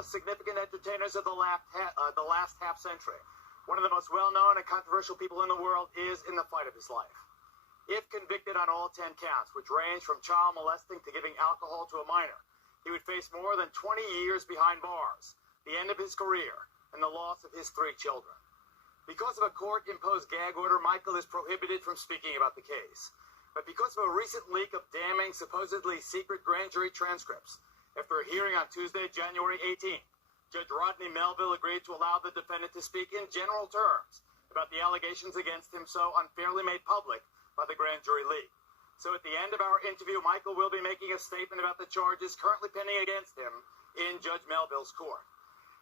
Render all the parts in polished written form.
most significant entertainers of the last half century. One of the most well-known and controversial people in the world is in the fight of his life. If convicted on all 10 counts, which range from child molesting to giving alcohol to a minor, he would face more than 20 years behind bars, the end of his career, and the loss of his 3 children. Because of a court-imposed gag order, Michael is prohibited from speaking about the case. But because of a recent leak of damning, supposedly secret grand jury transcripts, after a hearing on Tuesday, January 18th, Judge Rodney Melville agreed to allow the defendant to speak in general terms about the allegations against him so unfairly made public by the grand jury leak. So at the end of our interview, Michael will be making a statement about the charges currently pending against him in Judge Melville's court.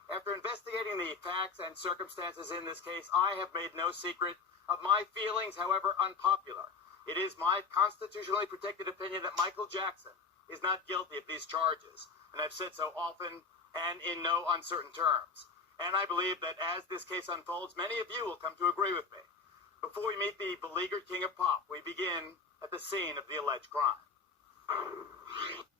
After investigating the facts and circumstances in this case, I have made no secret of my feelings, however unpopular. It is my constitutionally protected opinion that Michael Jackson is not guilty of these charges, and I've said so often and in no uncertain terms. And I believe that as this case unfolds, many of you will come to agree with me. Before we meet the beleaguered king of pop, we begin at the scene of the alleged crime.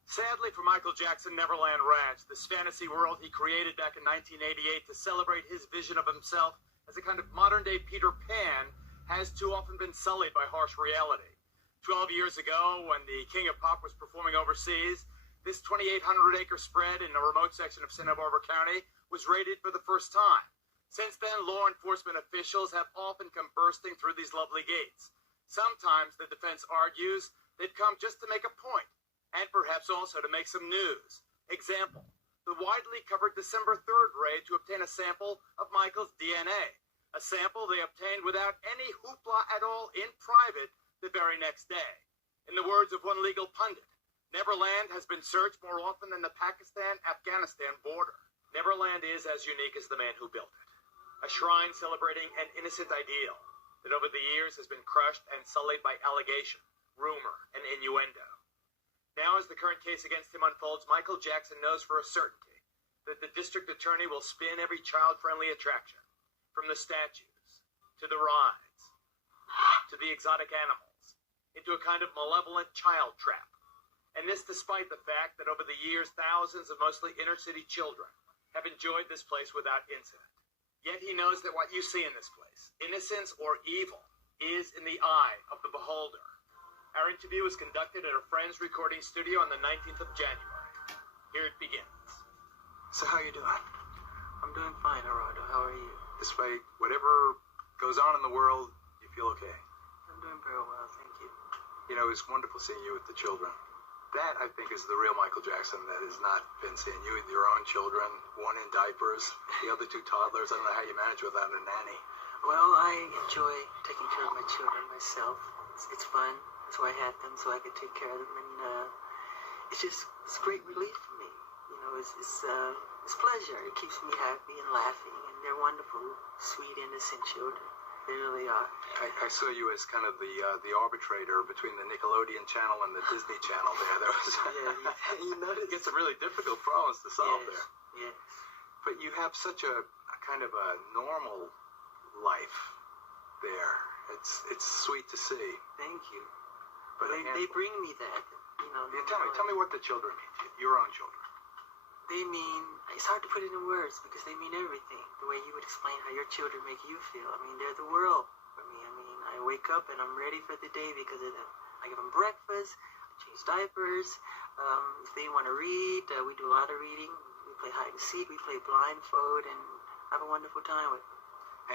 Sadly for Michael Jackson, Neverland Ranch, this fantasy world he created back in 1988 to celebrate his vision of himself as a kind of modern-day Peter Pan, has too often been sullied by harsh reality. 12 years ago, when the King of Pop was performing overseas, this 2,800-acre spread in a remote section of Santa Barbara County was raided for the first time. Since then, law enforcement officials have often come bursting through these lovely gates. Sometimes the defense argues they've come just to make a point, and perhaps also to make some news. Example, the widely covered December 3rd raid to obtain a sample of Michael's DNA. A sample they obtained without any hoopla at all in private the very next day. In the words of one legal pundit, Neverland has been searched more often than the Pakistan-Afghanistan border. Neverland is as unique as the man who built it. A shrine celebrating an innocent ideal that over the years has been crushed and sullied by allegation, rumor, and innuendo. Now, as the current case against him unfolds, Michael Jackson knows for a certainty that the district attorney will spin every child-friendly attraction, from the statues, to the rides, to the exotic animals, into a kind of malevolent child trap. And this despite the fact that over the years, thousands of mostly inner-city children have enjoyed this place without incident. Yet he knows that what you see in this place, innocence or evil, is in the eye of the beholder. Our interview was conducted at a friend's recording studio on the 19th of January. Here it begins. So how you doing? I'm doing fine, Geraldo. How are you? Despite whatever goes on in the world, you feel okay? I'm doing very well, thank you. You know, it's wonderful seeing you with the children. That, I think, is the real Michael Jackson that has not been seeing you with your own children, one in diapers, the other 2 toddlers. I don't know how you manage without a nanny. Well, I enjoy taking care of my children myself. It's fun. That's why I had them, so I could take care of them. And it's great relief for me. You know, it's pleasure. It keeps me happy and laughing. They're wonderful, sweet, innocent children. They really are. I saw you as kind of the arbitrator between the Nickelodeon channel and the Disney channel there. There was you know, it gets some really difficult problems to solve there. Yes. But you have such a kind of a normal life there. It's sweet to see. Thank you. But they bring me that. You know. Yeah, tell me what the children mean to you, your own children. They mean, it's hard to put it in words because they mean everything. The way you would explain how your children make you feel. I mean, they're the world for me. I mean, I wake up and I'm ready for the day because of them. I give them breakfast, I change diapers. If they want to read, we do a lot of reading. We play hide and seek, we play blindfold, and have a wonderful time with them.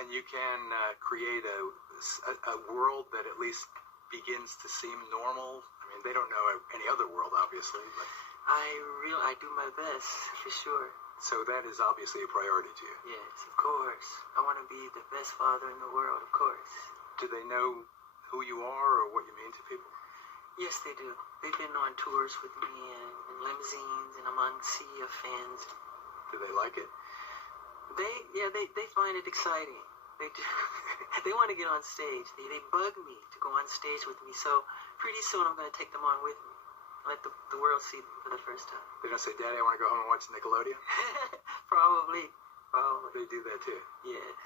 And you can create a world that at least begins to seem normal. I mean, they don't know any other world, obviously, but I do my best, for sure. So that is obviously a priority to you. Yes, of course. I want to be the best father in the world, of course. Do they know who you are or what you mean to people? Yes, they do. They've been on tours with me in limousines and among sea of fans. Do they like it? They find it exciting. They do. They want to get on stage. They bug me to go on stage with me. So pretty soon I'm going to take them on with me. Let the world see them for the first time. They're going to say, Daddy, I want to go home and watch Nickelodeon? Probably. They do that too? Yes.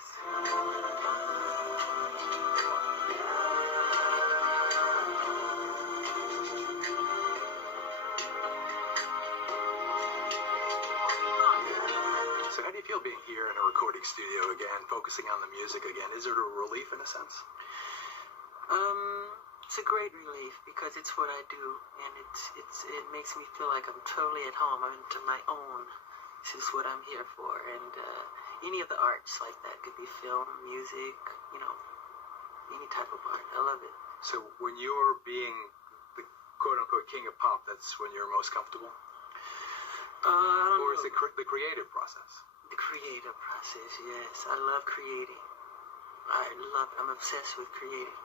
feel being here in a recording studio again, focusing on the music again? Is it a relief in a sense? It's a great relief because it's what I do, and it makes me feel like I'm totally at home. I'm into my own. This is what I'm here for, and any of the arts like that could be film, music, any type of art. I love it. So when you're being the quote-unquote king of pop, that's when you're most comfortable? I don't or know. is it the creative process? The creative process, yes. I love creating. I'm obsessed with creating.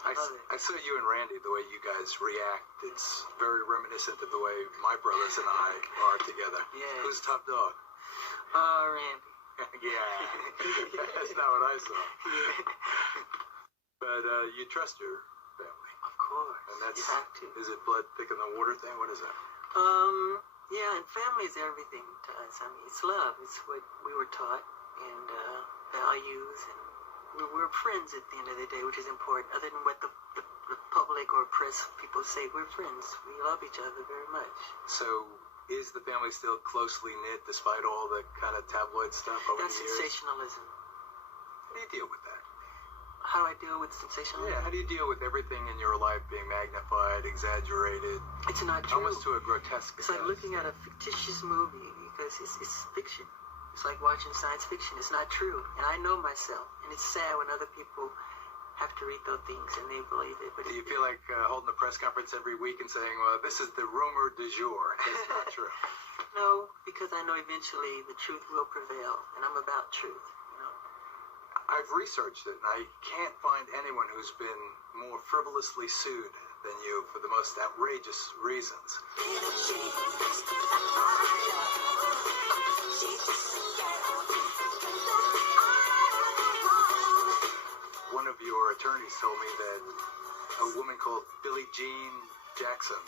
I love it. I saw you and Randy, the way you guys react. It's very reminiscent of the way my brothers and I are together. Yeah. Who's top dog? Randy. Yeah, that's not what I saw. But you trust your family. Of course. And that's, you have to. Is it blood thick in the water thing? What is that? Yeah, and family is everything to us. I mean, it's love. It's what we were taught, and values, and we're friends at the end of the day, which is important. Other than what the public or press people say, we're friends. We love each other very much. So, is the family still closely knit despite all the kind of tabloid stuff over That's the years? sensationalism. How do you deal with that? How do I deal with sensationalism? Yeah, how do you deal with everything in your life being magnified, exaggerated? It's not true. Almost to a grotesque It's like extent. looking at a fictitious movie because it's fiction. It's like watching science fiction. It's not true. And I know myself. And it's sad when other people have to read those things and they believe it. But Do you feel like holding a press conference every week and saying, well, this is the rumor du jour? That's not true. No, because I know eventually the truth will prevail. And I'm about truth. I've researched it, and I can't find anyone who's been more frivolously sued than you for the most outrageous reasons. One of your attorneys told me that a woman called Billie Jean Jackson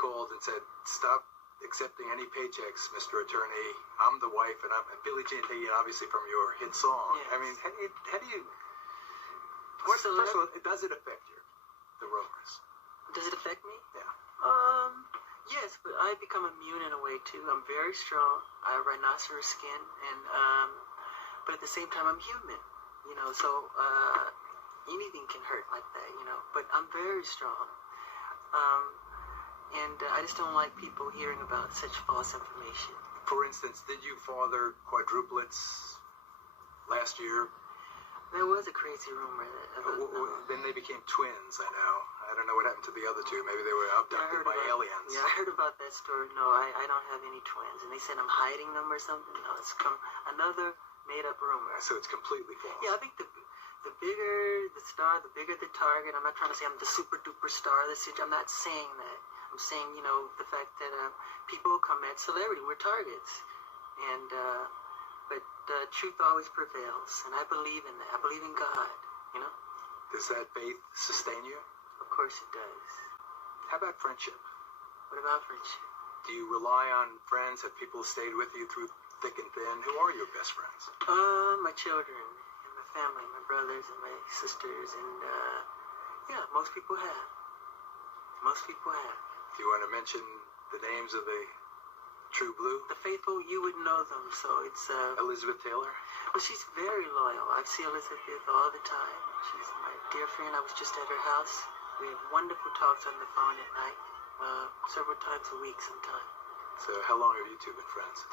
called and said, stop accepting any paychecks, Mr. Attorney. I'm the wife, and Billie Jean, taking it obviously from your hit song. Yes. I mean, how do you first of all, does it affect you, the rumors? Does it affect me? Yeah. Yes, but I become immune in a way too. I'm very strong. I have rhinoceros skin, and but at the same time, I'm human. So anything can hurt like that. But I'm very strong. And I just don't like people hearing about such false information. For instance, did you father quadruplets last year? There was a crazy rumor that Then they became twins, I know. I don't know what happened to the other two. Maybe they were abducted by aliens. Yeah, I heard about that story. No, I don't have any twins. And they said I'm hiding them or something. No, it's another made-up rumor. So it's completely false. Yeah, I think the bigger the star, the bigger the target. I'm not trying to say I'm the super-duper star of the city. I'm not saying that. I'm saying, the fact that people come at celebrity. We're targets. And, but truth always prevails. And I believe in that. I believe in God, Does that faith sustain you? Of course it does. How about friendship? What about friendship? Do you rely on friends? Have people stayed with you through thick and thin? Who are your best friends? My children and my family, my brothers and my sisters. And, yeah, most people have. Most people have. Do you want to mention the names of the True Blue? The faithful, you would know them, so it's... Elizabeth Taylor? Well, she's very loyal. I see Elizabeth all the time. She's my dear friend. I was just at her house. We have wonderful talks on the phone at night, several times a week sometimes. So how long have you two been friends?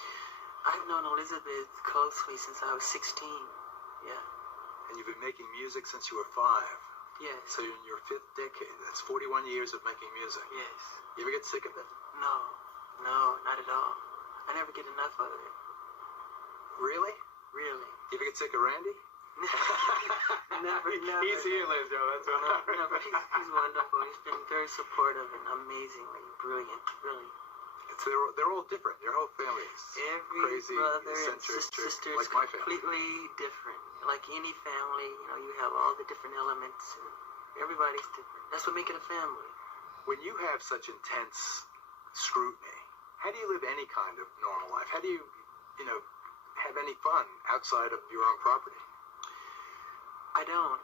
I've known Elizabeth closely since I was 16, yeah. And you've been making music since you were 5. Yes. So you're in your 5th decade. That's 41 years of making music. Yes. You ever get sick of it? No, not at all. I never get enough of it. Really? Really. You ever get sick of Randy? Never. He's here, Liz, Joe. That's what Never. He's wonderful. He's been very supportive and amazingly brilliant, really. They're all different. Your whole family is Every crazy, brother and eccentric, sister like is my family. completely different. Like any family, you have all the different elements, and everybody's different. That's what makes it a family. When you have such intense scrutiny, how do you live any kind of normal life? How do you, have any fun outside of your own property? I don't.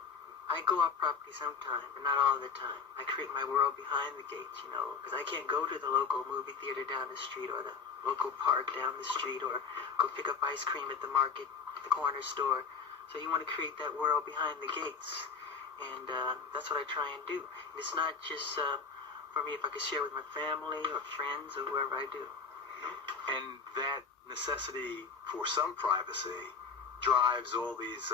I go off property sometimes, but not all the time. I create my world behind the gates, because I can't go to the local movie theater down the street or the local park down the street, or go pick up ice cream at the market, the corner store. So you want to create that world behind the gates. And that's what I try and do. And it's not just for me, if I could share with my family or friends or whoever I do. And that necessity for some privacy drives all these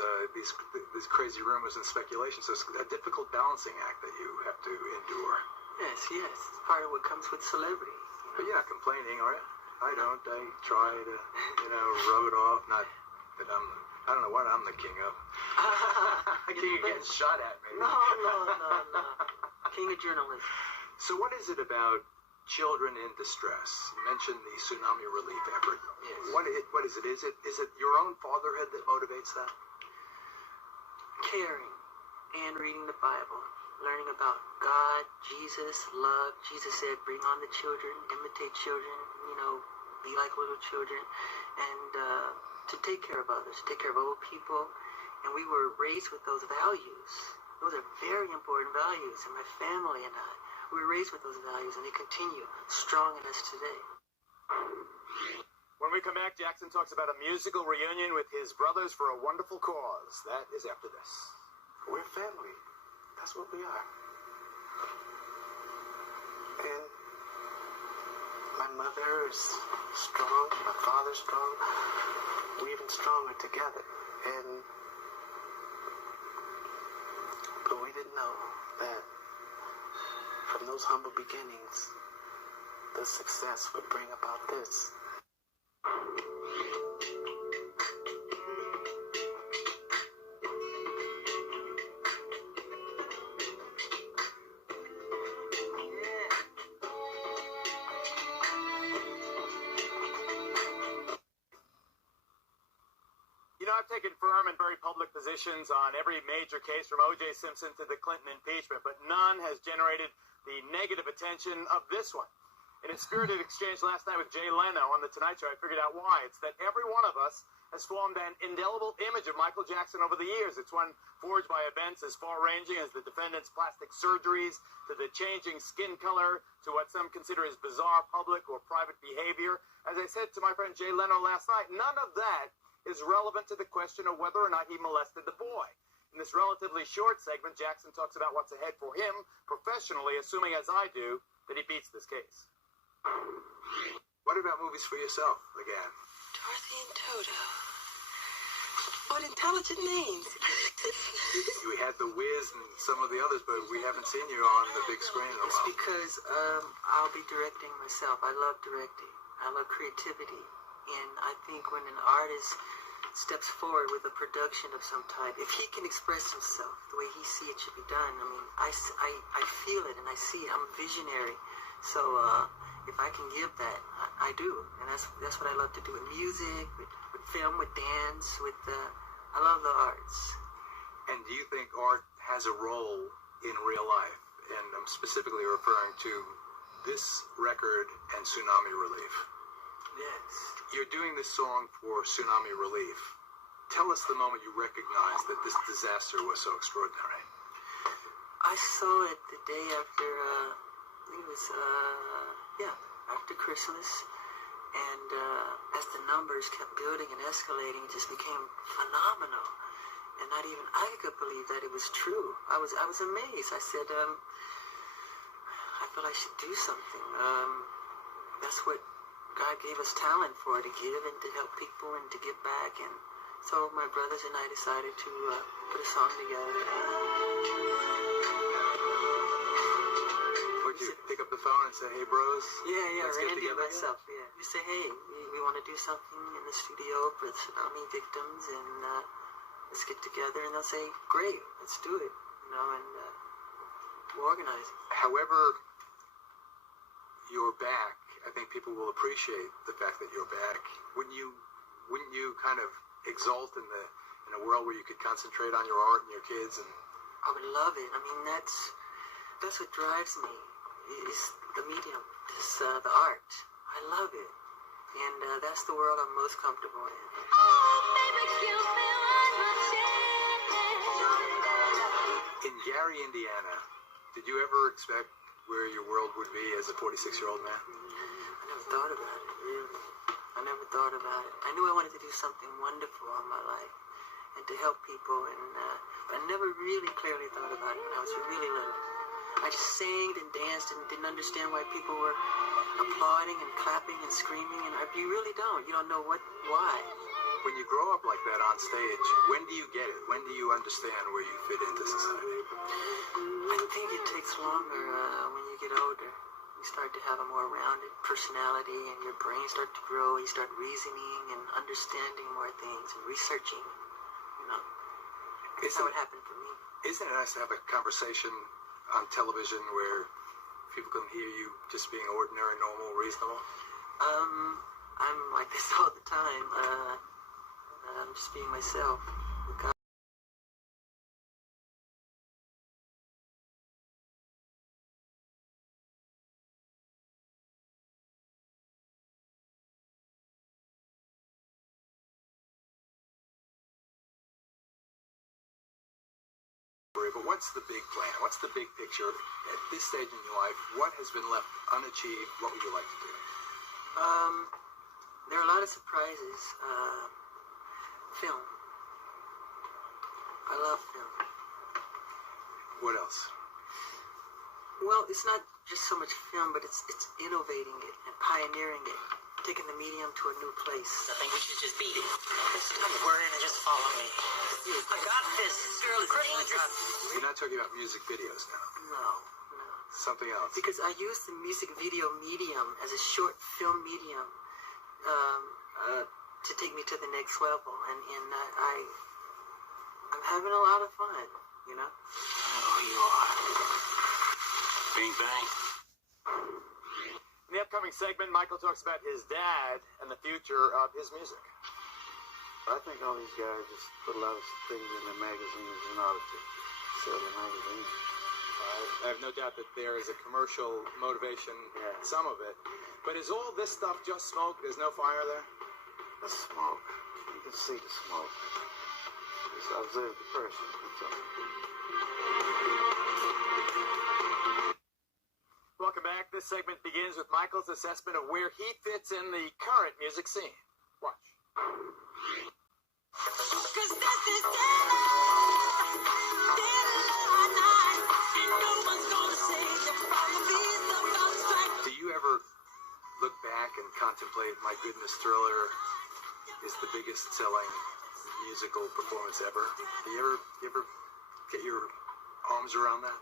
crazy rumors and speculations. So it's a difficult balancing act that you have to endure. Yes. It's part of what comes with celebrity. But you're not complaining, are you? I don't. I try to, rub it off. Not that I don't know what I'm the king of. King of getting shot at, maybe. No. King of journalism. So what is it about children in distress? You mentioned the tsunami relief effort. Yes. What is it? Is it your own fatherhood that motivates that? Caring and reading the Bible. Learning about God, Jesus, love. Jesus said, bring on the children, imitate children, be like little children. And to take care of others, take care of old people. And we were raised with those values. Those are very important values. And my family and I, we were raised with those values, and they continue strong in us today. When we come back, Jackson talks about a musical reunion with his brothers for a wonderful cause. That is after this. We're family. That's what we are. And my mother is strong, my father's strong. We're even stronger together. But we didn't know that from those humble beginnings, the success would bring about this. I've taken firm and very public positions on every major case from O.J. Simpson to the Clinton impeachment, but none has generated the negative attention of this one. In a spirited exchange last night with Jay Leno on The Tonight Show, I figured out why. It's that every one of us has formed an indelible image of Michael Jackson over the years. It's one forged by events as far-ranging as the defendant's plastic surgeries, to the changing skin color, to what some consider as bizarre public or private behavior. As I said to my friend Jay Leno last night, none of that is relevant to the question of whether or not he molested the boy. In this relatively short segment, Jackson talks about what's ahead for him professionally, assuming, as I do, that he beats this case. What about movies for yourself again? Dorothy and Toto. What intelligent names. We had The Wiz and some of the others, but we haven't seen you on the big screen in a It's while. because I'll be directing myself. I love directing. I love creativity. And I think when an artist steps forward with a production of some type, if he can express himself the way he sees it should be done, I mean, I feel it and I see it. I'm a visionary. So if I can give that, I do. And that's what I love to do with music, with film, with dance, I love the arts. And do you think art has a role in real life? And I'm specifically referring to this record and tsunami relief. Yes. You're doing this song for tsunami relief. Tell us the moment you recognized that this disaster was so extraordinary. I saw it the day after, I think it was, after Christmas. And as the numbers kept building and escalating, it just became phenomenal. And not even I could believe that it was true. I was amazed. I said, I feel I should do something. That's what God gave us talent for, to give and to help people and to give back. And so my brothers and I decided to put a song together. Would you pick up the phone and say, hey, bros? Yeah, let's get Randy and together myself, yeah. We say, hey, we want to do something in the studio for the tsunami victims, and let's get together. And they'll say, great, let's do it. And we'll organize it. However, you're back. I think people will appreciate the fact that you're back. Wouldn't you kind of exult in a world where you could concentrate on your art and your kids? And I would love it. I mean, that's what drives me, is the medium, the art. I love it. And that's the world I'm most comfortable in. In Gary, Indiana, did you ever expect where your world would be as a 46-year-old man? I never thought about it, really. I never thought about it. I knew I wanted to do something wonderful in my life and to help people, and but I never really clearly thought about it when I was really little. I just sang and danced and didn't understand why people were applauding and clapping and screaming, and you really don't. You don't know why. When you grow up like that on stage, when do you get it? When do you understand where you fit into society? I think it takes longer when you get older. You start to have a more rounded personality, and your brain starts to grow. You start reasoning and understanding more things and researching. You know, that's how it happened for me. Isn't it nice to have a conversation on television where people can hear you just being ordinary, normal, reasonable? I'm like this all the time. I'm just being myself. But what's the big plan? What's the big picture at this stage in your life? What has been left unachieved? What would you like to do? There are a lot of surprises. Film. I love film. What else? Well, it's not just so much film, but it's innovating it and pioneering it, taking the medium to a new place. I think we should just beat it. Stop worrying and just follow me. I got this. This girl is dangerous. You're not talking about music videos now. No. Something else. Because I use the music video medium as a short film medium to take me to the next level, and I'm having a lot of fun, you know. Oh, you are. Bing bang. In the upcoming segment, Michael talks about his dad and the future of his music. I think all these guys just put a lot of things in their magazines in order to sell the magazines. I have no doubt that there is a commercial motivation, some of it. But is all this stuff just smoke? There's no fire there? The smoke. You can see the smoke. Just observe the person. That's all. Welcome back. This segment begins with Michael's assessment of where he fits in the current music scene. Watch. Do you ever look back and contemplate, my goodness, Thriller is the biggest selling musical performance ever? Do you ever get your arms around that?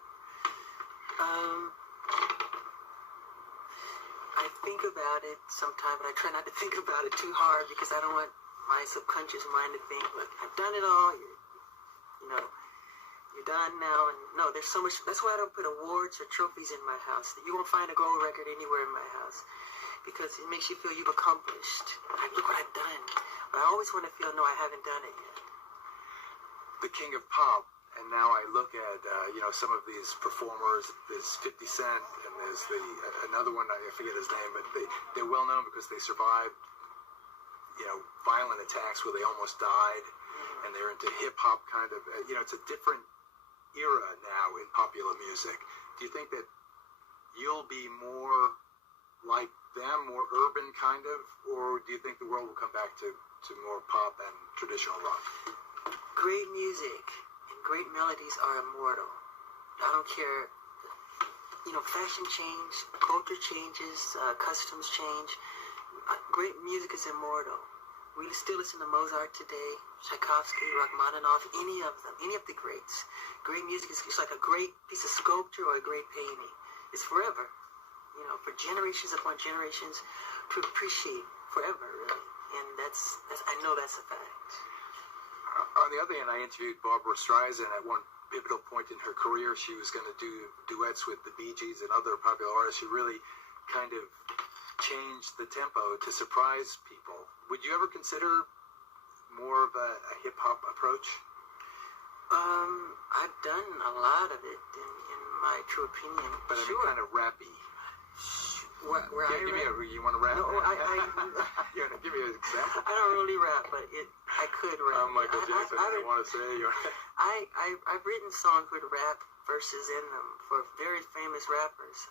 I think about it sometimes, but I try not to think about it too hard because I don't want my subconscious mind to think, look, I've done it all. You're done now. And no, there's so much. That's why I don't put awards or trophies in my house. You won't find a gold record anywhere in my house because it makes you feel you've accomplished. Like, look what I've done. But I always want to feel, no, I haven't done it yet. The king of pop, and now I look at some of these performers. There's 50 Cent, and there's another one, I forget his name, but they're well known because they survived violent attacks where they almost died, and they're into hip hop kind of. It's a different era now in popular music. Do you think that you'll be more like them, more urban kind of, or do you think the world will come back to more pop and traditional rock? Great music and great melodies are immortal. I don't care. Fashion change, culture changes, customs change. Great music is immortal. We still listen to Mozart today, Tchaikovsky, Rachmaninoff, any of them, any of the greats. Great music is like a great piece of sculpture or a great painting. It's forever, for generations upon generations to appreciate forever, really. And that's I know that's a fact. On the other hand, I interviewed Barbra Streisand at one pivotal point in her career. She was going to do duets with the Bee Gees and other popular artists. She really kind of changed the tempo to surprise people. Would you ever consider more of a hip-hop approach? I've done a lot of it in my true opinion. But sure. I mean kind of rappy. Where I rap? You want to rap? No, Give me an example. I don't really rap, but I could rap. I'm Michael Jackson. I don't want to say you. I've written songs with rap verses in them for very famous rappers,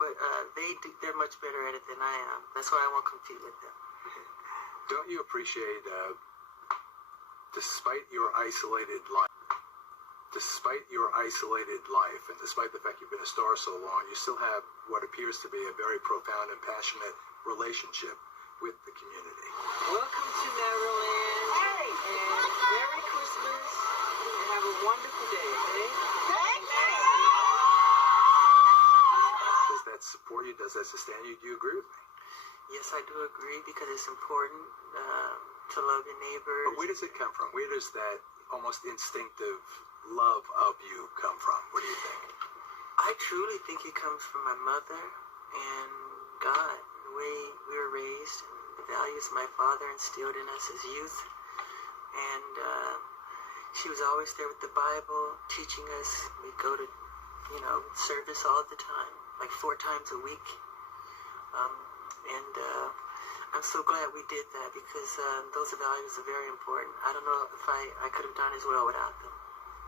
but they're much better at it than I am. That's why I won't compete with them. Don't you appreciate, despite your isolated life, and despite the fact you've been a star so long, you still have what appears to be a very profound and passionate relationship with the community. Welcome to Neverland. Hey. And Merry Christmas. And have a wonderful day, okay? Does that support you? Does that sustain you? Do you agree with me? Yes, I do agree because it's important to love your neighbors. But where does it come from? Where does that almost instinctive love of you come from? What do you think? I truly think it comes from my mother and God, the way we were raised, and the values my father instilled in us as youth. And she was always there with the Bible, teaching us. We'd go to, service all the time, like 4 times a week. And I'm so glad we did that because those values are very important. I don't know if I could have done as well without them.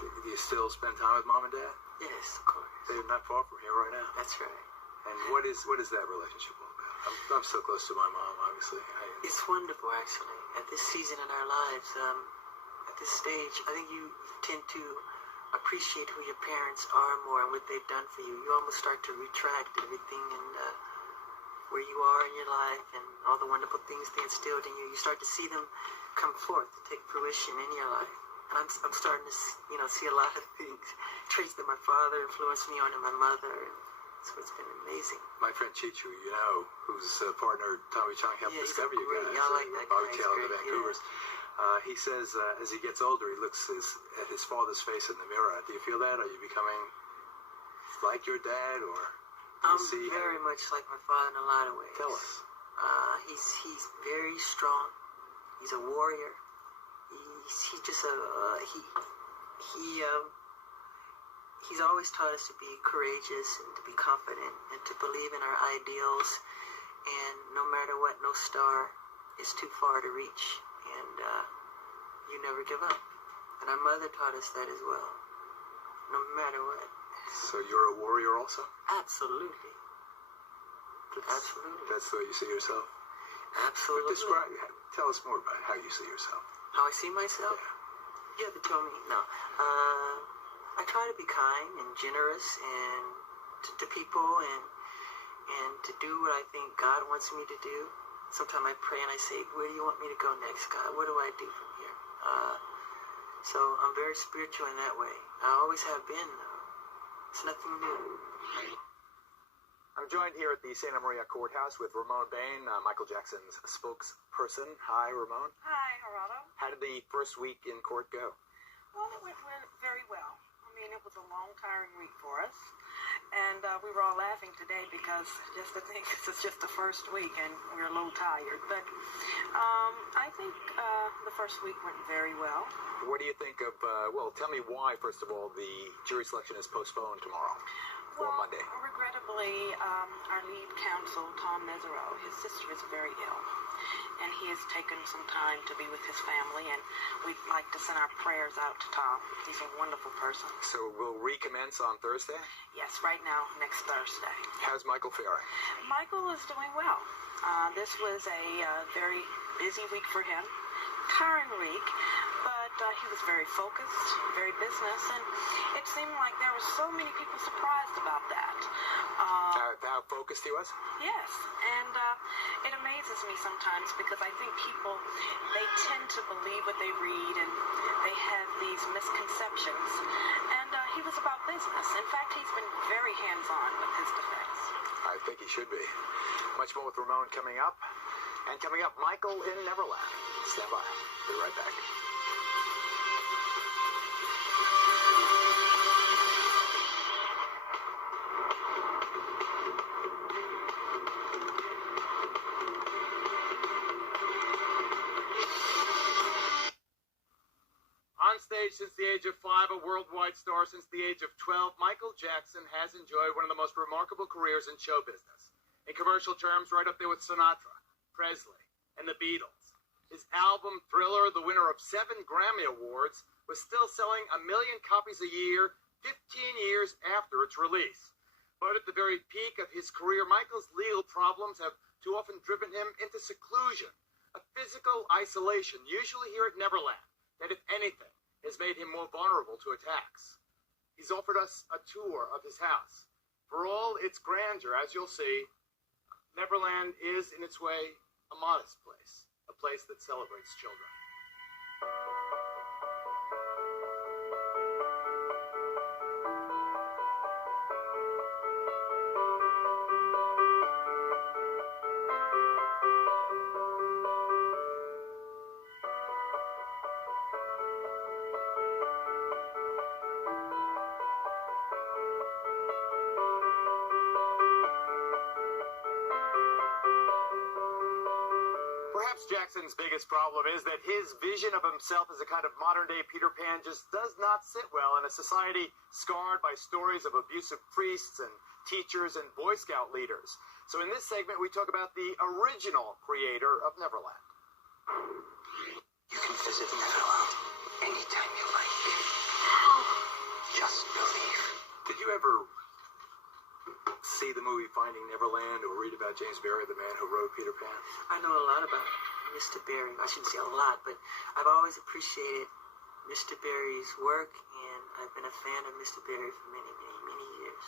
Do you still spend time with Mom and Dad? Yes, of course. They're not far from here right now. That's right. And what is that relationship all about? I'm so close to my mom, obviously. It's wonderful, actually. At this season in our lives, at this stage, I think you tend to appreciate who your parents are more and what they've done for you. You almost start to retract everything and where you are in your life and all the wonderful things they instilled in you. You start to see them come forth, take fruition in your life. And I'm starting to, see a lot of things, traits that my father influenced me on and my mother. And so it's been amazing. My friend Chichu, whose partner Tommy Chong helped discover you guys. Yeah, I like that Bobby guy. Taylor, the Vancouvers. He says as he gets older, he looks at his father's face in the mirror. Do you feel that? Are you becoming like your dad, or do you I'm see very much like my father in a lot of ways. Tell us. He's very strong. He's a warrior. He's just he's always taught us to be courageous and to be confident and to believe in our ideals. And no matter what, no star is too far to reach. And you never give up. And our mother taught us that as well. No matter what. So you're a warrior also? Absolutely. Absolutely. That's the way you see yourself? Absolutely. Tell us more about how you see yourself. How I see myself? You have to tell me. No. I try to be kind and generous and to people and to do what I think God wants me to do. Sometimes I pray and I say, where do you want me to go next, God? What do I do from here? So I'm very spiritual in that way. I always have been, though. It's nothing new. I'm joined here at the Santa Maria Courthouse with Ramon Bain, Michael Jackson's spokesperson. Hi, Ramon. Hi, Geraldo. How did the first week in court go? Well, it went very well. I mean, it was a long, tiring week for us. And we were all laughing today because just to think this is just the first week and we're a little tired. But I think the first week went very well. What do you think of, tell me why, first of all, the jury selection is postponed tomorrow or Monday. Regrettably, our lead counsel, Tom Mesereau, his sister is very ill. And he has taken some time to be with his family, and we'd like to send our prayers out to Tom. He's a wonderful person. So we'll recommence on Thursday? Yes, right now, next Thursday. How's Michael faring? Michael is doing well. This was a very busy week for him, tiring week, but he was very focused, very business, and it seemed like there were so many people surprised about that. How focused he was? Yes, and it amazes me sometimes because I think people, they tend to believe what they read and they have these misconceptions. And he was about business. In fact, he's been very hands-on with his defense. I think he should be. Much more with Ramon coming up. And coming up, Michael in Neverland. Stand by. Be right back. On stage since the age of 5, a worldwide star since the age of 12, Michael Jackson has enjoyed one of the most remarkable careers in show business. In commercial terms, right up there with Sinatra, Presley, and the Beatles. His album, Thriller, the winner of 7 Grammy Awards, was still selling 1 million copies a year 15 years after its release. But at the very peak of his career, Michael's legal problems have too often driven him into seclusion a physical isolation, usually here at Neverland, that if anything, has made him more vulnerable to attacks. He's offered us a tour of his house. For all its grandeur, as you'll see, Neverland is, in its way, a modest place, a place that celebrates children. Perhaps Jackson's biggest problem is that his vision of himself as a kind of modern-day Peter Pan just does not sit well in a society scarred by stories of abusive priests and teachers and Boy Scout leaders. So in this segment, we talk about the original creator of Neverland. You can visit Neverland anytime you like. Just believe. Did you ever see the movie Finding Neverland or read about James Barrie, the man who wrote Peter Pan? I know a lot about Mr. Barrie. I shouldn't say a lot, but I've always appreciated Mr. Barrie's work, and I've been a fan of Mr. Barrie for many, many, many years.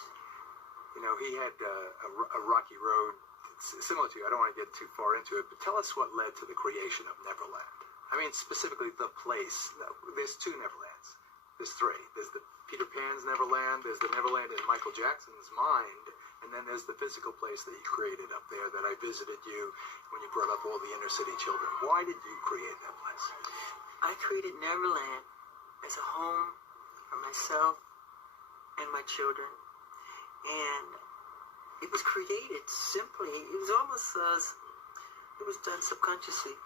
You know, he had a rocky road similar to you. I don't want to get too far into it, but tell us what led to the creation of Neverland. I mean, specifically the place. There's two Neverlands. There's three. There's the Peter Pan's Neverland, there's the Neverland in Michael Jackson's mind, and then there's the physical place that he created up there that I visited you when you brought up all the inner city children. Why did you create that place? I created Neverland as a home for myself and my children, and it was created simply. It was almost it was done subconsciously.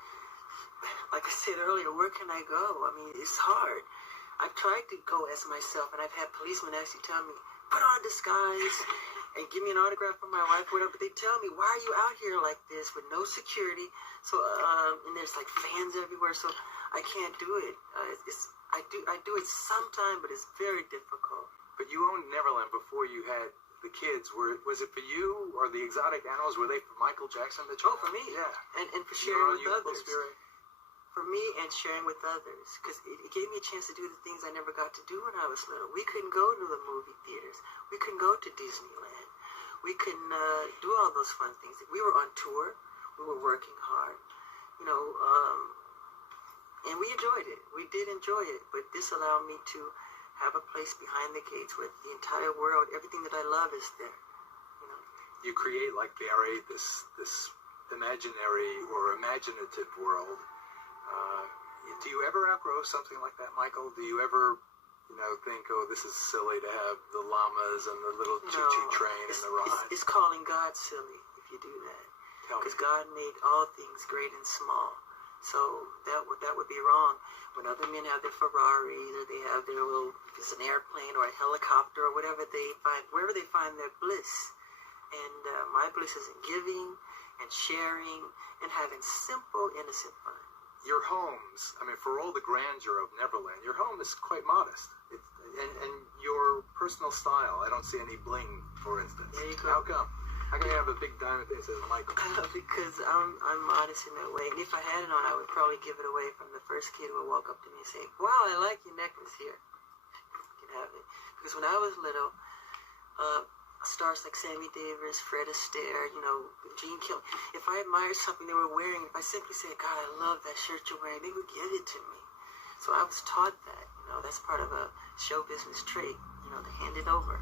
Like I said earlier, where can I go? I mean, it's hard. I've tried to go as myself, and I've had policemen actually tell me, put on a disguise and give me an autograph from my wife, whatever. But they tell me, why are you out here like this with no security? So, and there's like fans everywhere, so I can't do it. I do it sometime, but it's very difficult. But you owned Neverland before you had the kids. Was it for you, or the exotic animals, were they for Michael Jackson that you for me. Yeah. And for sharing with others. Spirit. For me and sharing with others, because it gave me a chance to do the things I never got to do when I was little. We couldn't go to the movie theaters. We couldn't go to Disneyland. We couldn't do all those fun things. We were on tour. We were working hard, and we enjoyed it. We did enjoy it, but this allowed me to have a place behind the gates where the entire world, everything that I love is there. You create, like Barrie, this imaginary or imaginative world. Do you ever outgrow something like that, Michael? Do you ever, think, oh, this is silly to have the llamas and the little choo-choo train and the ride? It's calling God silly if you do that. Because God made all things great and small. So that would be wrong. When other men have their Ferraris, or they have their little, if it's an airplane or a helicopter or whatever wherever they find their bliss. And my bliss is in giving and sharing and having simple, innocent fun. Your homes, for all the grandeur of Neverland, your home is quite modest. And your personal style, I don't see any bling, for instance. There you go. How come? How can you have a big diamond that says Michael? Because I'm modest in that way. And if I had it on, I would probably give it away from the first kid who would walk up to me and say, wow, I like your necklace here. You can have it. Because when I was little, stars like Sammy Davis, Fred Astaire, Gene Kelly. If I admired something they were wearing, if I simply said, God, I love that shirt you're wearing, they would give it to me. So I was taught that, that's part of a show business trait, to hand it over.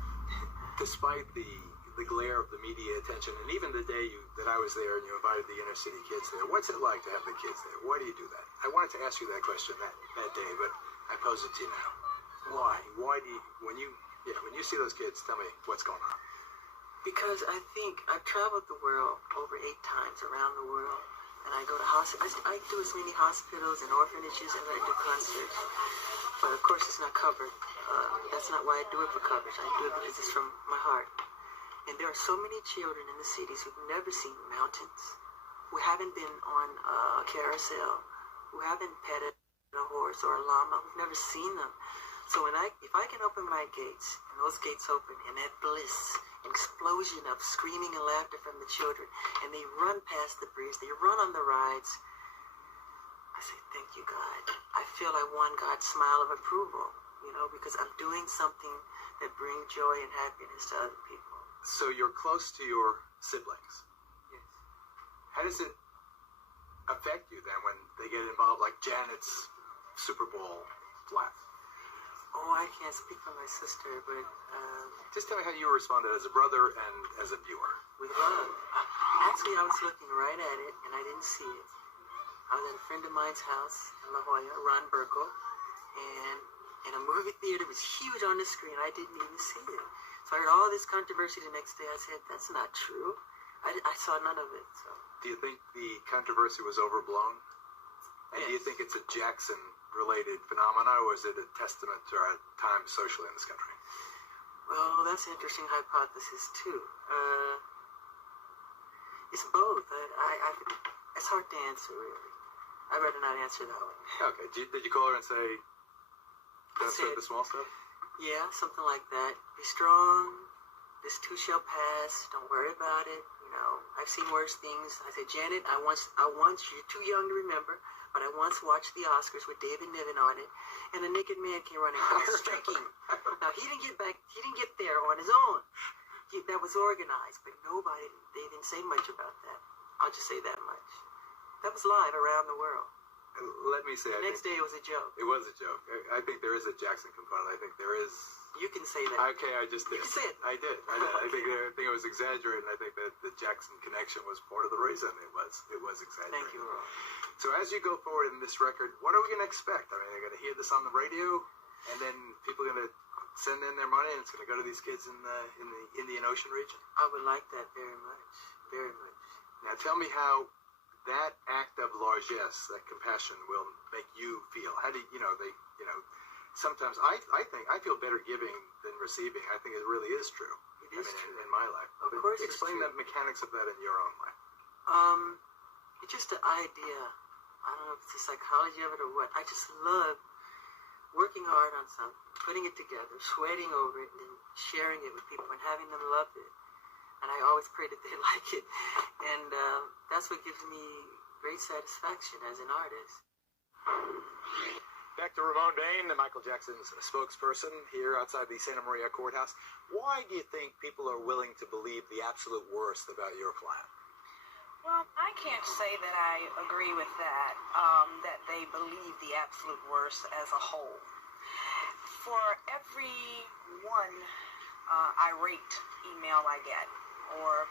Despite the glare of the media attention, and even the day that I was there and you invited the inner city kids there, what's it like to have the kids there? Why do you do that? I wanted to ask you that question that day, but I pose it to you now. Why? Why do you, when you see those kids, tell me what's going on. Because I think I've traveled the world over 8 times around the world, and I go to hospitals. I do as many hospitals and orphanages as I do concerts. But of course, it's not covered. That's not why I do it for coverage. I do it because it's from my heart. And there are so many children in the cities who've never seen mountains, who haven't been on a carousel, who haven't petted a horse or a llama, who've never seen them. So if I can open my gates, and those gates open, and that bliss, an explosion of screaming and laughter from the children, and they run past the bridge, they run on the rides, I say, thank you, God. I feel I won God's smile of approval, because I'm doing something that brings joy and happiness to other people. So you're close to your siblings. Yes. How does it affect you then when they get involved, like Janet's Super Bowl laugh? Oh, I can't speak for my sister, but Just tell me how you responded as a brother and as a viewer. with love. Actually, I was looking right at it, and I didn't see it. I was at a friend of mine's house in La Jolla, Ron Burkle, and in a movie theater, it was huge on the screen. I didn't even see it. So I heard all this controversy the next day. I said, that's not true. I saw none of it. So. Do you think the controversy was overblown? And do you Yes. think it's a Jackson-related phenomena, or is it a testament to our time socially in this country? Well, that's an interesting hypothesis, too. It's both. It's hard to answer, really. I'd rather not answer that one. Okay. Did you call her and say, don't said- start the small stuff? Yeah, something like that. Be strong. This too shall pass. Don't worry about it. I've seen worse things. I said, Janet, I once, you're too young to remember, but I once watched the Oscars with David Niven on it, and a naked man came running across striking. Now, he didn't get there on his own. That was organized, but they didn't say much about that. I'll just say that much. That was live around the world. Let me say, The next day it was a joke. it was a joke. I think there is a Jackson component. I think there is. You can say that. Okay, I just did. You said. I did. I think it was exaggerated. I think that the Jackson connection was part of the reason it was exaggerated. Thank you, Ron. So as you go forward in this record, what are we going to expect? I mean, they're going to hear this on the radio, and then people are going to send in their money, and it's going to go to these kids in the Indian Ocean region. I would like that very much. Very much. Now tell me how that act of largesse, that compassion, will make you feel. How do sometimes I think I feel better giving than receiving. I think it really is true. It is true. In my life. Of But course it's explain true. the mechanics of that in your own life. It's just the idea. I don't know if it's the psychology of it or what. I just love working hard on something, putting it together, sweating over it, and then sharing it with people and having them love it. And I always pray that they like it. And that's what gives me great satisfaction as an artist. Back to Ramon Bain, Michael Jackson's spokesperson here outside the Santa Maria courthouse. Why do you think people are willing to believe the absolute worst about your client? Well, I can't say that I agree with that, that they believe the absolute worst as a whole. For every one irate email I get, or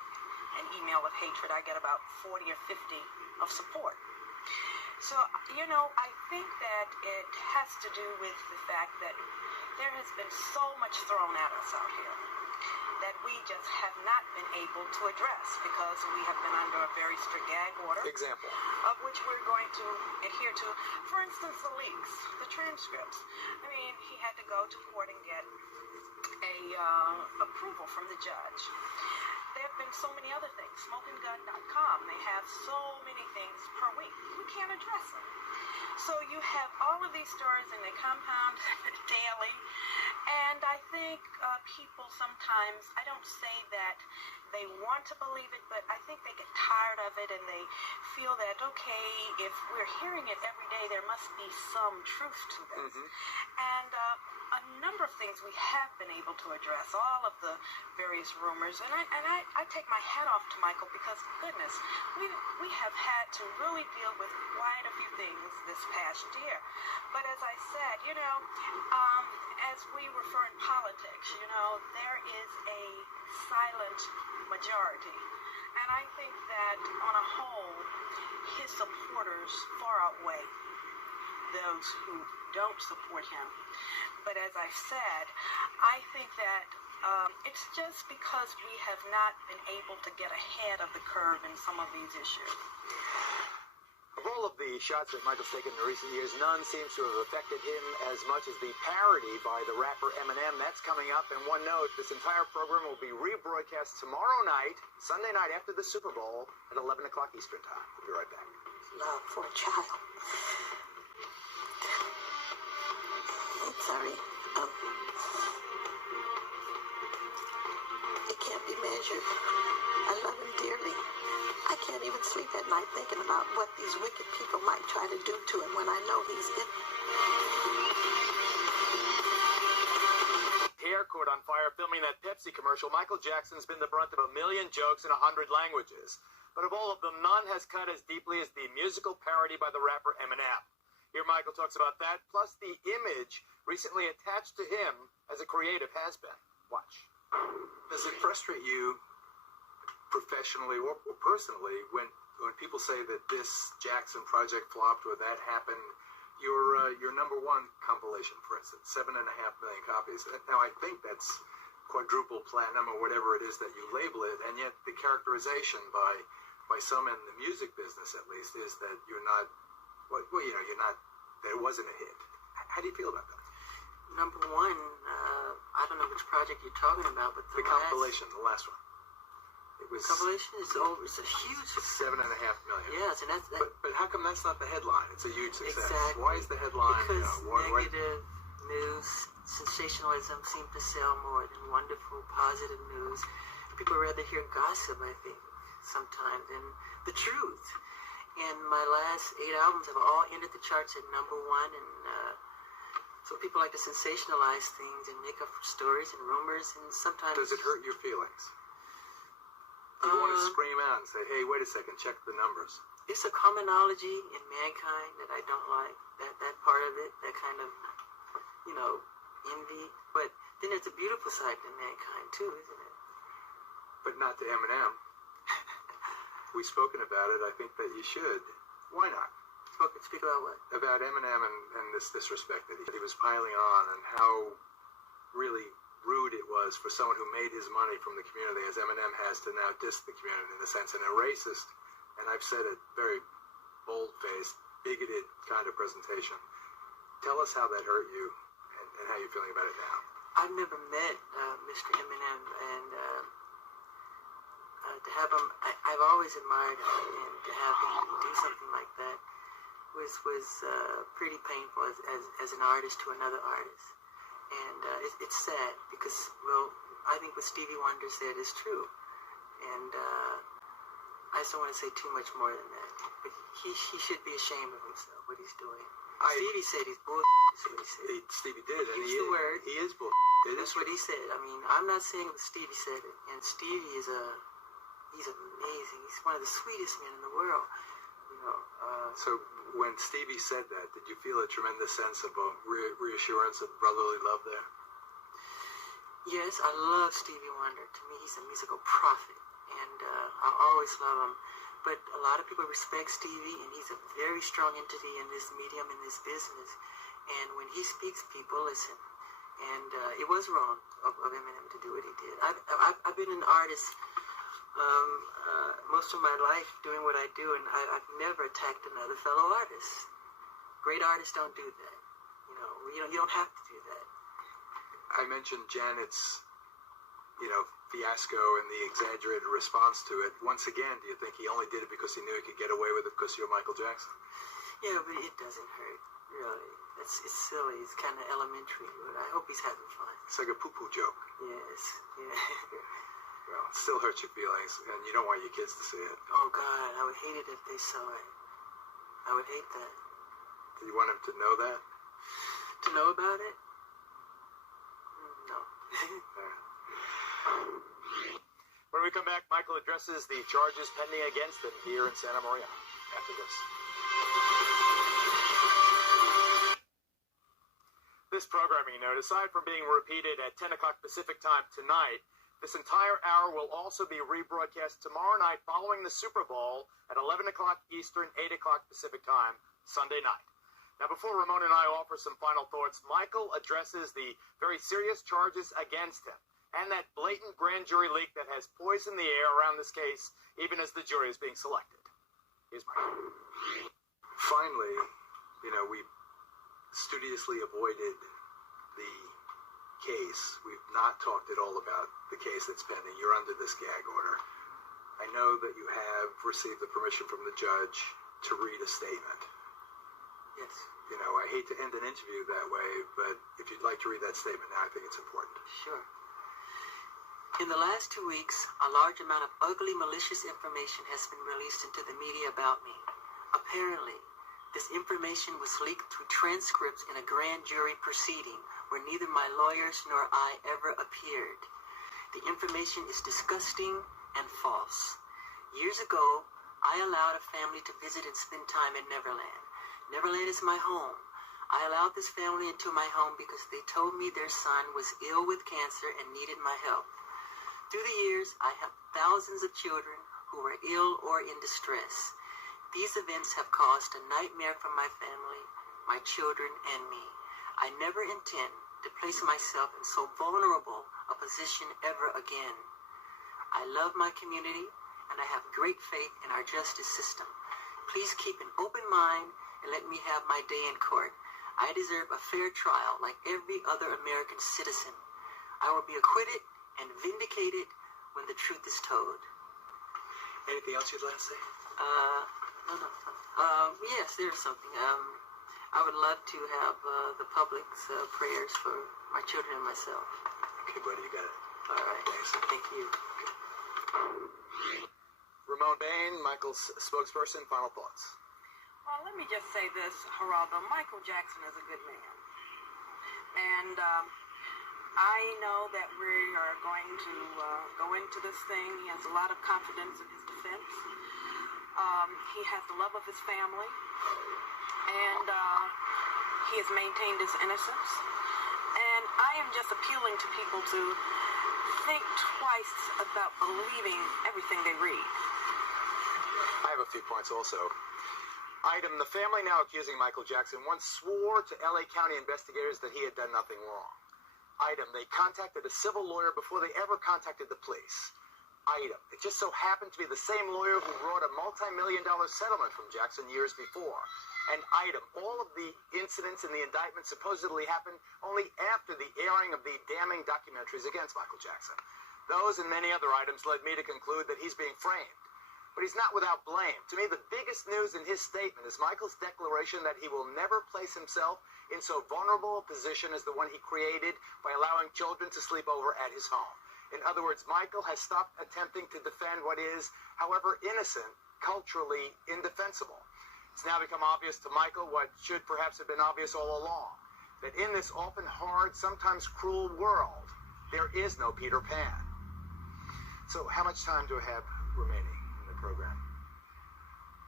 an email of hatred, I get about 40 or 50 of support. So, I think that it has to do with the fact that there has been so much thrown at us out here that we just have not been able to address because we have been under a very strict gag order. Example. Of which we're going to adhere to. For instance, the leaks, the transcripts. I mean, he had to go to court and get approval from the judge. There have been so many other things. SmokingGun.com, they have so many things per week. We can't address them. So you have all of these stories and they compound daily. And I think people sometimes, I don't say that they want to believe it, but I think they get tired of it and they feel that, okay, if we're hearing it every day, there must be some truth to this. Mm-hmm. And a number of things we have been able to address, all of the various rumors. And I take my hat off to Michael because, goodness, we have had to really deal with quite a few things this past year. But as I said, as we refer in politics, there is a silent majority. And I think that on a whole, his supporters far outweigh those who don't support him. But as I said, I think that it's just because we have not been able to get ahead of the curve in some of these issues. Of all of the shots that Michael's taken in recent years, none seems to have affected him as much as the parody by the rapper Eminem. That's coming up. And one note, this entire program will be rebroadcast tomorrow night, Sunday night after the Super Bowl at 11 o'clock Eastern Time. We'll be right back. Love for a child. I'm sorry. It can't be measured. I love him dearly. I can't even sleep at night thinking about what these wicked people might try to do to him when I know he's in. Hair caught on fire filming that Pepsi commercial. Michael Jackson's been the brunt of 1 million jokes in 100 languages. But of all of them, none has cut as deeply as the musical parody by the rapper Eminem. Here Michael talks about that, plus the image recently attached to him as a creative has-been. Watch. Does it frustrate you professionally or personally when people say that this Jackson project flopped or that happened? Your number one compilation, for instance, 7.5 million copies. Now I think that's quadruple platinum or whatever it is that you label it, and yet the characterization by some in the music business at least is that you're not, you're not, that it wasn't a hit. How do you feel about that? Number one, I don't know which project you're talking about, but the compilation, the last one. It was compilation is over. It's a huge 7.5 million. Yes, and that's But how come that's not the headline? It's a huge success. Exactly. Why is the headline? Because negative news, sensationalism seem to sell more than wonderful, positive news. People rather hear gossip, I think, sometimes, than the truth. And my last 8 albums have all ended the charts at number one, and so people like to sensationalize things and make up stories and rumors, and sometimes... Does it hurt your feelings? You want to scream out and say, hey, wait a second, check the numbers. It's a commonology in mankind that I don't like, that part of it, that kind of, envy. But then there's a beautiful side to mankind, too, isn't it? But not to Eminem. We've spoken about it. I think that you should. Why not? Speak about what? About Eminem and this disrespect that he was piling on, and how really rude it was for someone who made his money from the community, as Eminem has, to now diss the community in a sense, and a racist, and I've said it, very bold-faced, bigoted kind of presentation. Tell us how that hurt you and how you're feeling about it now. I've never met Mr. Eminem, and to have him, I've always admired him, and to have him do something like that was pretty painful as an artist to another artist. And it's sad because, well, I think what Stevie Wonder said is true. And I just don't want to say too much more than that. But he should be ashamed of himself, what he's doing. Stevie said he's bull. That's what he said. Stevie did. He used the word. He is bull. That's what he said. I mean, I'm not saying that Stevie said it. And Stevie is he's amazing. He's one of the sweetest men in the world. So when Stevie said that, did you feel a tremendous sense of reassurance of brotherly love there? Yes, I love Stevie Wonder. To me, he's a musical prophet, and I always love him. But a lot of people respect Stevie, and he's a very strong entity in this medium, in this business. And when he speaks, people listen. And it was wrong of Eminem to do what he did. I've been an artist most of my life doing what I do, and I've never attacked another fellow artist. Great artists don't do that. You don't have to do that. I mentioned Janet's, fiasco and the exaggerated response to it. Once again, do you think he only did it because he knew he could get away with it because you're Michael Jackson? Yeah, but it doesn't hurt, really. It's silly. It's kind of elementary, but I hope he's having fun. It's like a poo-poo joke. Yes, yeah. Well, it still hurts your feelings, and you don't want your kids to see it. Oh, God, I would hate it if they saw it. I would hate that. Do you want them to know that? To know about it? No. When we come back, Michael addresses the charges pending against him here in Santa Maria. After this. This programming note, aside from being repeated at 10 o'clock Pacific time tonight, this entire hour will also be rebroadcast tomorrow night following the Super Bowl at 11 o'clock Eastern, 8 o'clock Pacific time, Sunday night. Now, before Ramon and I offer some final thoughts, Michael addresses the very serious charges against him and that blatant grand jury leak that has poisoned the air around this case, even as the jury is being selected. Here's Michael. Finally, we studiously avoided the case. We've not talked at all about the case that's pending. You're under this gag order. I know that you have received the permission from the judge to read a statement. Yes. I hate to end an interview that way, but if you'd like to read that statement now, I think it's important. Sure. In the last 2 weeks, a large amount of ugly, malicious information has been released into the media about me. Apparently, this information was leaked through transcripts in a grand jury proceeding where neither my lawyers nor I ever appeared. The information is disgusting and false. Years ago, I allowed a family to visit and spend time in Neverland. Neverland is my home. I allowed this family into my home because they told me their son was ill with cancer and needed my help. Through the years, I helped thousands of children who were ill or in distress. These events have caused a nightmare for my family, my children, and me. I never intend to place myself in so vulnerable a position ever again. I love my community, and I have great faith in our justice system. Please keep an open mind and let me have my day in court. I deserve a fair trial like every other American citizen. I will be acquitted and vindicated when the truth is told. Anything else you'd like to say? No. Yes, there's something. I would love to have the public's prayers for my children and myself. Okay, buddy, you got it. All right. Thanks. Thank you. Ramon Bain, Michael's spokesperson, final thoughts. Well, let me just say this, Geraldo. Michael Jackson is a good man. And I know that we are going to go into this thing. He has a lot of confidence in his defense. He has the love of his family. And he has maintained his innocence. And I am just appealing to people to think twice about believing everything they read. I have a few points also. Item, the family now accusing Michael Jackson once swore to LA County investigators that he had done nothing wrong. Item, they contacted a civil lawyer before they ever contacted the police. Item, it just so happened to be the same lawyer who wrote a multi-million-dollar settlement from Jackson years before. And item, all of the incidents in the indictment supposedly happened only after the airing of the damning documentaries against Michael Jackson. Those and many other items led me to conclude that he's being framed. But he's not without blame. To me, the biggest news in his statement is Michael's declaration that he will never place himself in so vulnerable a position as the one he created by allowing children to sleep over at his home. In other words, Michael has stopped attempting to defend what is, however innocent, culturally indefensible. It's now become obvious to Michael what should perhaps have been obvious all along, that in this often hard, sometimes cruel world, there is no Peter Pan. So how much time do I have remaining in the program?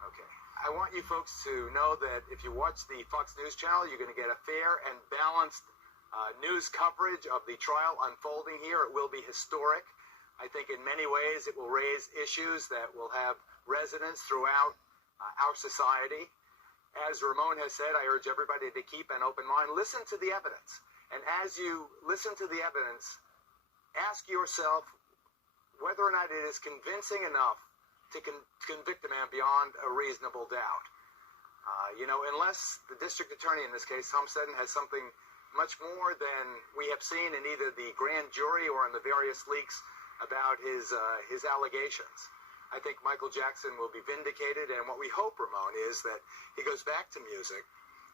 Okay. I want you folks to know that if you watch the Fox News channel, you're going to get a fair and balanced news coverage of the trial unfolding here. It will be historic. I think in many ways it will raise issues that will have resonance throughout our society. As Ramon has said, I urge everybody to keep an open mind. Listen to the evidence. And as you listen to the evidence, ask yourself whether or not it is convincing enough to convict a man beyond a reasonable doubt. Unless the district attorney in this case, Tom Seddon, has something much more than we have seen in either the grand jury or in the various leaks about his allegations, I think Michael Jackson will be vindicated. And what we hope, Ramon, is that he goes back to music,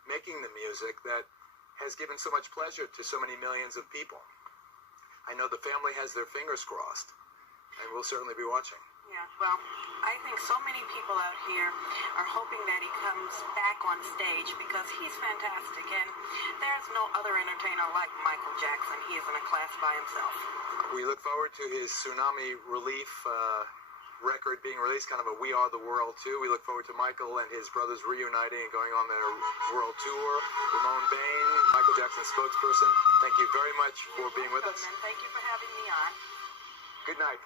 making the music that has given so much pleasure to so many millions of people. I know the family has their fingers crossed, and we'll certainly be watching. Yeah, well, I think so many people out here are hoping that he comes back on stage because he's fantastic, and there's no other entertainer like Michael Jackson. He is in a class by himself. We look forward to his tsunami relief record being released, kind of a We Are the World too. We look forward to Michael and his brothers reuniting and going on their world tour. Ramon Bain, Michael Jackson's spokesperson, thank you very much for being with us. Thank you for having me on. Good night.